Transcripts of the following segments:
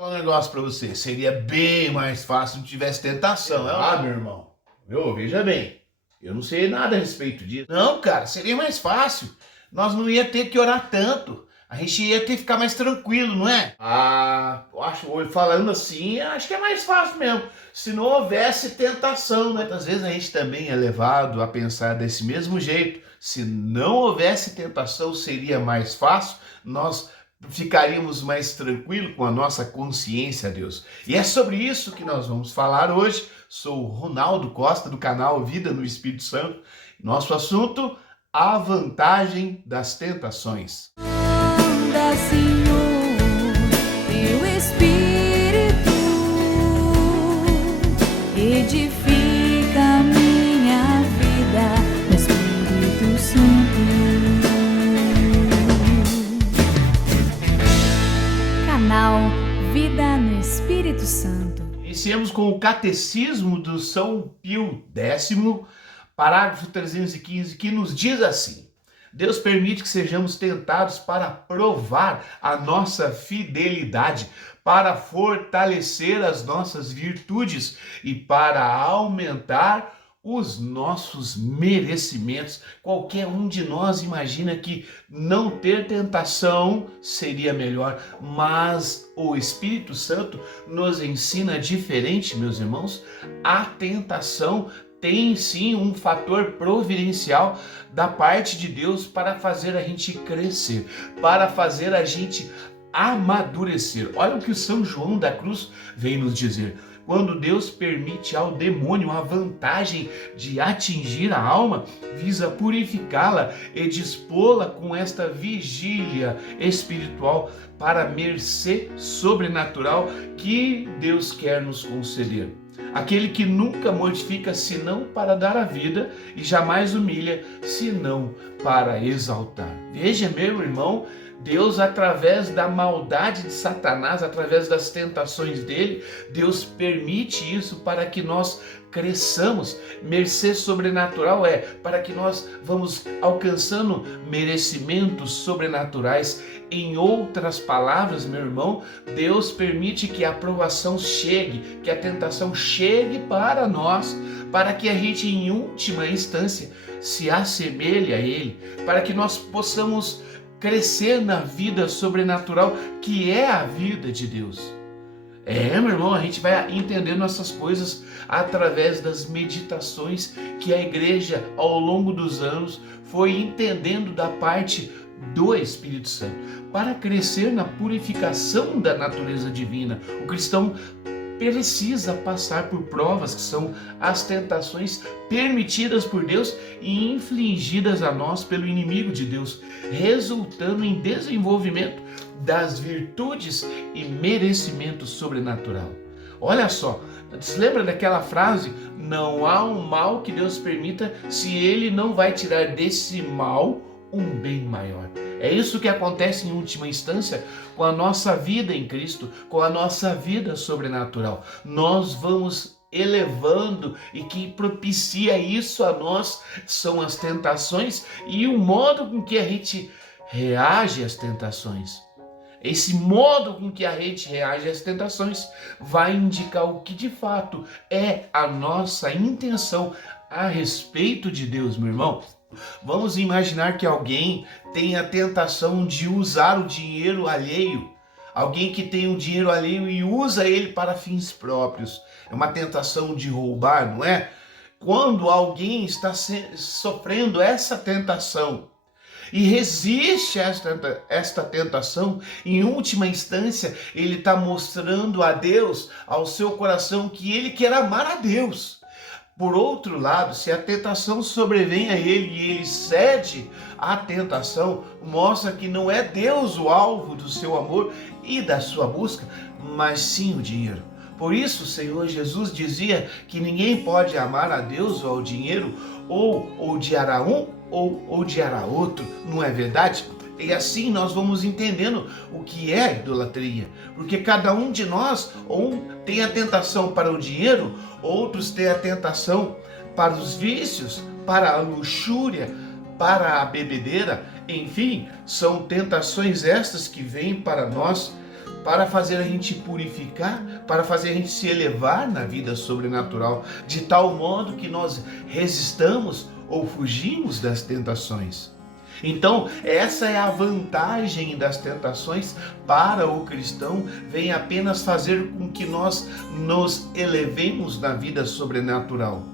Falar um negócio pra você, seria bem mais fácil se não tivesse tentação, meu irmão. Veja bem, eu não sei nada a respeito disso. Não, cara, seria mais fácil. Nós não ia ter que orar tanto. A gente ia ter que ficar mais tranquilo, não é? Eu acho, falando assim, acho que é mais fácil mesmo. Se não houvesse tentação, né? Muitas vezes a gente também é levado a pensar desse mesmo jeito. Se não houvesse tentação, seria mais fácil. Nós ficaríamos mais tranquilos com a nossa consciência, Deus. E é sobre isso que nós vamos falar hoje. Sou o Ronaldo Costa, do canal Vida no Espírito Santo. Nosso assunto, a vantagem das tentações. Manda, Senhor, teu Espírito edifica a minha vida no Espírito Santo. Canal Vida no Espírito Santo. Iniciemos com o Catecismo do São Pio X, parágrafo 315, que nos diz assim: Deus permite que sejamos tentados para provar a nossa fidelidade, para fortalecer as nossas virtudes e para aumentar os nossos merecimentos. Qualquer um de nós imagina que não ter tentação seria melhor, mas o Espírito Santo nos ensina diferente, meus irmãos. A tentação tem sim um fator providencial da parte de Deus para fazer a gente crescer, para fazer a gente amadurecer. Olha o que o São João da Cruz vem nos dizer. Quando Deus permite ao demônio a vantagem de atingir a alma, visa purificá-la e dispô-la com esta vigília espiritual para a mercê sobrenatural que Deus quer nos conceder. Aquele que nunca mortifica senão para dar a vida e jamais humilha senão para exaltar. Veja, meu irmão, Deus, através da maldade de Satanás, através das tentações dele, Deus permite isso para que nós cresçamos. Mercê sobrenatural é para que nós vamos alcançando merecimentos sobrenaturais. Em outras palavras, meu irmão, Deus permite que a aprovação chegue, que a tentação chegue para nós, para que a gente, em última instância, se assemelhe a Ele, para que nós possamos crescer na vida sobrenatural, que é a vida de Deus. Meu irmão, a gente vai entendendo essas coisas através das meditações que a igreja, ao longo dos anos, foi entendendo da parte do Espírito Santo. Para crescer na purificação da natureza divina, o cristão precisa passar por provas, que são as tentações permitidas por Deus e infligidas a nós pelo inimigo de Deus, resultando em desenvolvimento das virtudes e merecimento sobrenatural. Olha só, se lembra daquela frase? Não há um mal que Deus permita se Ele não vai tirar desse mal um bem maior. É isso que acontece em última instância com a nossa vida em Cristo, com a nossa vida sobrenatural. Nós vamos elevando, e que propicia isso a nós são as tentações e o modo com que a gente reage às tentações. Esse modo com que a gente reage às tentações vai indicar o que de fato é a nossa intenção a respeito de Deus, meu irmão. Vamos imaginar que alguém tem a tentação de usar o dinheiro alheio. Alguém que tem o dinheiro alheio e usa ele para fins próprios. É uma tentação de roubar, não é? Quando alguém está sofrendo essa tentação e resiste a esta tentação, em última instância, ele está mostrando a Deus, ao seu coração, que ele quer amar a Deus. Por outro lado, se a tentação sobrevém a ele e ele cede à tentação, mostra que não é Deus o alvo do seu amor e da sua busca, mas sim o dinheiro. Por isso o Senhor Jesus dizia que ninguém pode amar a Deus ou ao dinheiro, ou odiará um ou odiará outro, não é verdade? E assim nós vamos entendendo o que é a idolatria, porque cada um de nós tem a tentação para o dinheiro, outros têm a tentação para os vícios, para a luxúria, para a bebedeira, enfim, são tentações estas que vêm para nós para fazer a gente purificar, para fazer a gente se elevar na vida sobrenatural, de tal modo que nós resistamos ou fugimos das tentações. Então, essa é a vantagem das tentações para o cristão, vem apenas fazer com que nós nos elevemos na vida sobrenatural.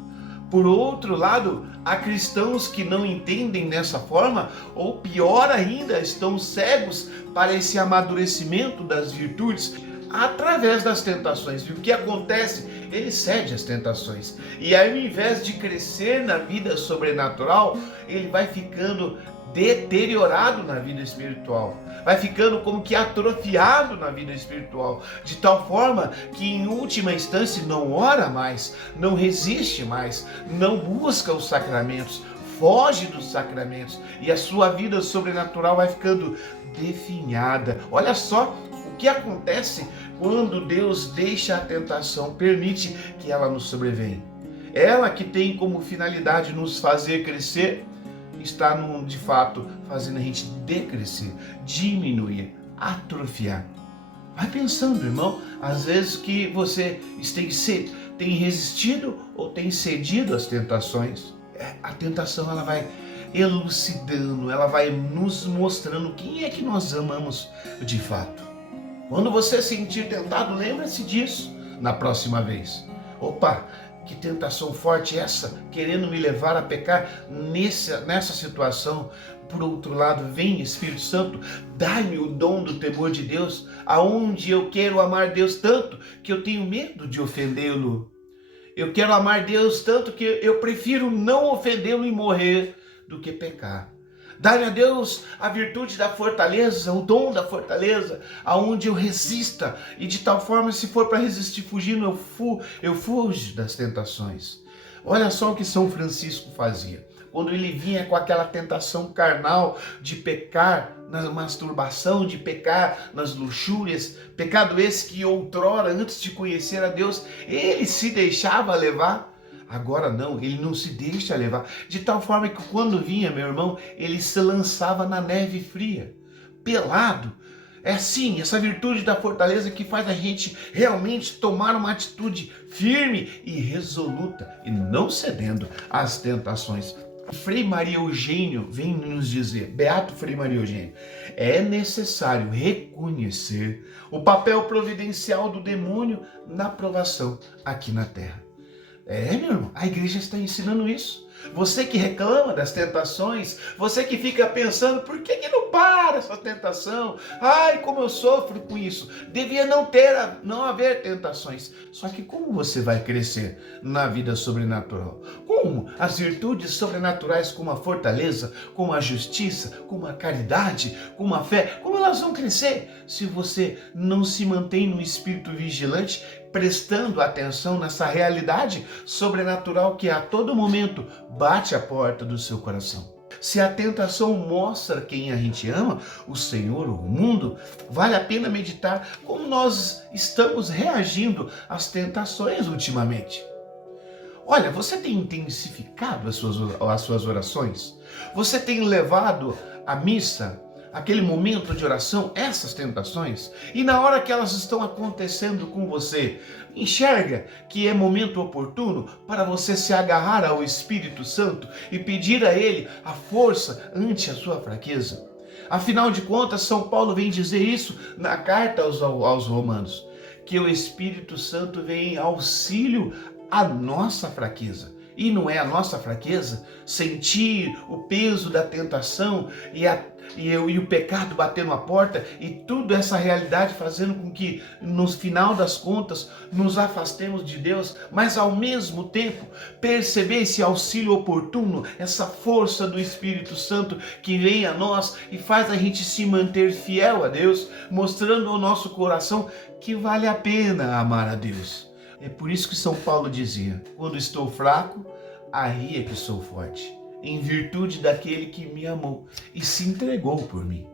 Por outro lado, há cristãos que não entendem dessa forma, ou pior ainda, estão cegos para esse amadurecimento das virtudes através das tentações. E o que acontece? Ele cede às tentações. E aí, ao invés de crescer na vida sobrenatural, ele vai ficando deteriorado na vida espiritual, vai ficando como que atrofiado na vida espiritual, de tal forma que em última instância não ora mais, não resiste mais, não busca os sacramentos, foge dos sacramentos, e a sua vida sobrenatural vai ficando definhada. Olha só o que acontece quando Deus deixa a tentação, permite que ela nos sobrevenha. Ela que tem como finalidade nos fazer crescer, está de fato fazendo a gente decrescer, diminuir, atrofiar. Vai pensando, irmão, às vezes que você tem resistido ou tem cedido às tentações. A tentação, ela vai elucidando, ela vai nos mostrando quem é que nós amamos de fato. Quando você se sentir tentado, lembre-se disso na próxima vez. Opa, que tentação forte essa, querendo me levar a pecar nessa situação. Por outro lado, vem Espírito Santo, dai-me o dom do temor de Deus, aonde eu quero amar Deus tanto que eu tenho medo de ofendê-lo. Eu quero amar Deus tanto que eu prefiro não ofendê-lo e morrer do que pecar. Dá-me a Deus a virtude da fortaleza, o dom da fortaleza, aonde eu resista, e de tal forma, se for para resistir fugindo, eu fujo das tentações. Olha só o que São Francisco fazia. Quando ele vinha com aquela tentação carnal de pecar na masturbação, de pecar nas luxúrias, pecado esse que outrora, antes de conhecer a Deus, ele se deixava levar. Agora não, ele não se deixa levar, de tal forma que quando vinha, meu irmão, ele se lançava na neve fria, pelado. É assim, essa virtude da fortaleza que faz a gente realmente tomar uma atitude firme e resoluta, e não cedendo às tentações. Frei Maria Eugênio vem nos dizer, Beato Frei Maria Eugênio, é necessário reconhecer o papel providencial do demônio na provação aqui na terra. Meu irmão, a igreja está ensinando isso. Você que reclama das tentações, você que fica pensando, por que não para essa tentação? Ai, como eu sofro com isso. Devia não haver tentações. Só que como você vai crescer na vida sobrenatural? Como as virtudes sobrenaturais, como a fortaleza, como a justiça, como a caridade, como a fé, como elas vão crescer se você não se mantém no espírito vigilante, prestando atenção nessa realidade sobrenatural que a todo momento bate à porta do seu coração? Se a tentação mostra quem a gente ama, o Senhor, o mundo, vale a pena meditar como nós estamos reagindo às tentações ultimamente. Olha, você tem intensificado as suas orações? Você tem levado a missa, aquele momento de oração, essas tentações? E na hora que elas estão acontecendo com você, enxerga que é momento oportuno para você se agarrar ao Espírito Santo e pedir a Ele a força ante a sua fraqueza? Afinal de contas, São Paulo vem dizer isso na carta aos Romanos, que o Espírito Santo vem em auxílio à nossa fraqueza. E não é a nossa fraqueza sentir o peso da tentação e o pecado batendo a porta, e tudo essa realidade fazendo com que no final das contas nos afastemos de Deus, mas ao mesmo tempo perceber esse auxílio oportuno, essa força do Espírito Santo que vem a nós e faz a gente se manter fiel a Deus, mostrando ao nosso coração que vale a pena amar a Deus. É por isso que São Paulo dizia, quando estou fraco, aí é que sou forte, em virtude daquele que me amou e se entregou por mim.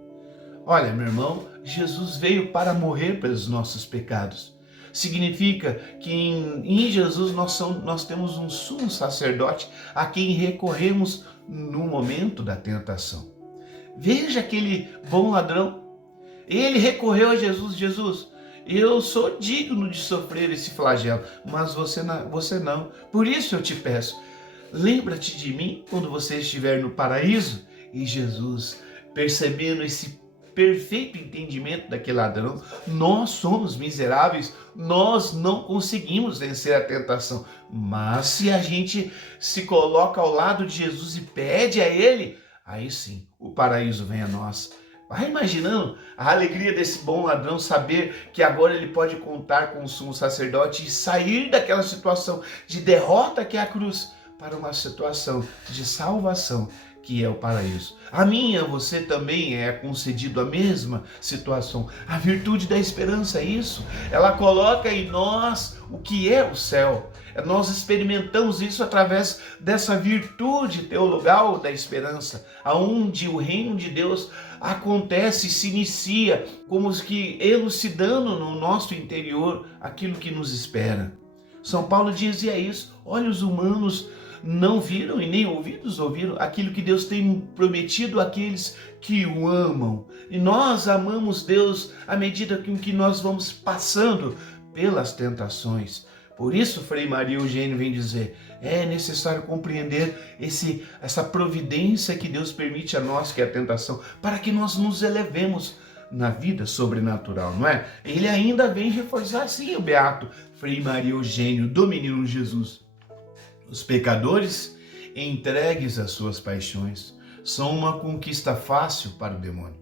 Olha, meu irmão, Jesus veio para morrer pelos nossos pecados. Significa que em Jesus nós temos um sumo sacerdote a quem recorremos no momento da tentação. Veja aquele bom ladrão. Ele recorreu a Jesus: Jesus, eu sou digno de sofrer esse flagelo, mas você não. Por isso eu te peço, lembra-te de mim quando você estiver no paraíso. E Jesus, percebendo esse perfeito entendimento daquele ladrão, nós somos miseráveis, nós não conseguimos vencer a tentação, mas se a gente se coloca ao lado de Jesus e pede a Ele, aí sim o paraíso vem a nós. Vai imaginando a alegria desse bom ladrão saber que agora ele pode contar com o sumo sacerdote e sair daquela situação de derrota que é a cruz para uma situação de salvação que é o paraíso. A mim e a você também é concedido a mesma situação. A virtude da esperança é isso. Ela coloca em nós o que é o céu. Nós experimentamos isso através dessa virtude teologal da esperança, aonde o reino de Deus acontece, se inicia, como que elucidando no nosso interior aquilo que nos espera. São Paulo dizia isso: olhos humanos não viram e nem ouvidos ouviram aquilo que Deus tem prometido àqueles que o amam. E nós amamos Deus à medida que nós vamos passando pelas tentações. Por isso, Frei Maria Eugênio vem dizer, é necessário compreender essa providência que Deus permite a nós, que é a tentação, para que nós nos elevemos na vida sobrenatural, não é? Ele ainda vem reforçar assim o beato Frei Maria Eugênio do Menino Jesus. Os pecadores, entregues às suas paixões, são uma conquista fácil para o demônio.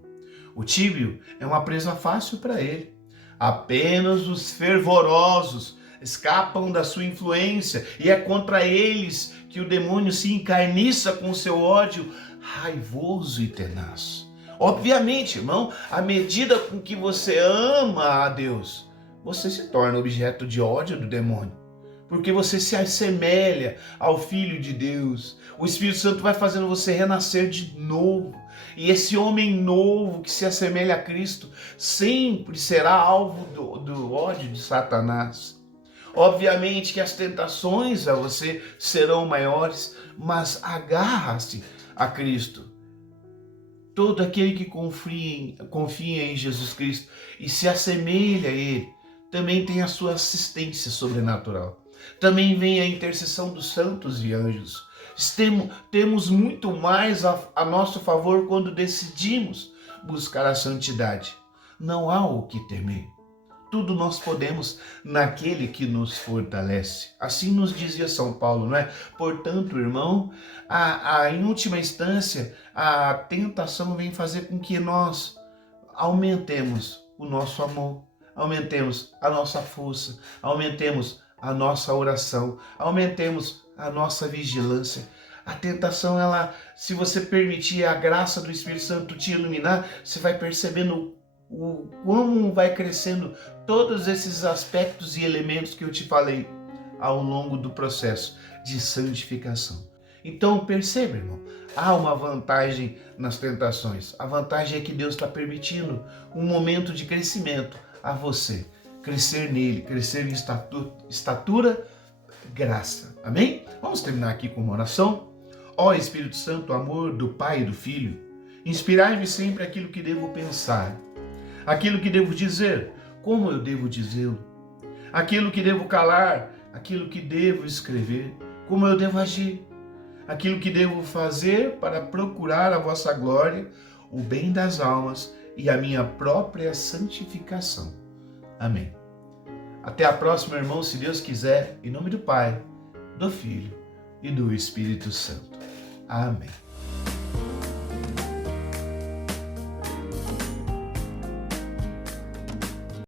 O tíbio é uma presa fácil para ele. Apenas os fervorosos escapam da sua influência e é contra eles que o demônio se encarniça com seu ódio raivoso e tenaz. Obviamente, irmão, à medida com que você ama a Deus, você se torna objeto de ódio do demônio. Porque você se assemelha ao Filho de Deus. O Espírito Santo vai fazendo você renascer de novo. E esse homem novo que se assemelha a Cristo sempre será alvo do ódio de Satanás. Obviamente que as tentações a você serão maiores, mas agarra-se a Cristo. Todo aquele que confia em Jesus Cristo e se assemelha a Ele, também tem a sua assistência sobrenatural. Também vem a intercessão dos santos e anjos. Temos muito mais a nosso favor quando decidimos buscar a santidade. Não há o que temer. Tudo nós podemos naquele que nos fortalece. Assim nos dizia São Paulo, não é? Portanto, irmão, em última instância, a tentação vem fazer com que nós aumentemos o nosso amor, aumentemos a nossa força, aumentemos a nossa oração, aumentemos a nossa vigilância. A tentação, se você permitir a graça do Espírito Santo te iluminar, você vai percebendo como vai crescendo todos esses aspectos e elementos que eu te falei ao longo do processo de santificação. Então perceba, irmão, há uma vantagem nas tentações. A vantagem é que Deus está permitindo um momento de crescimento a você. Crescer nele, crescer em estatura, graça. Amém? Vamos terminar aqui com uma oração. Ó Espírito Santo, amor do Pai e do Filho, inspirai-me sempre aquilo que devo pensar, aquilo que devo dizer, como eu devo dizê-lo, aquilo que devo calar, aquilo que devo escrever, como eu devo agir, aquilo que devo fazer para procurar a vossa glória, o bem das almas e a minha própria santificação. Amém. Até a próxima, irmão, se Deus quiser, em nome do Pai, do Filho e do Espírito Santo. Amém.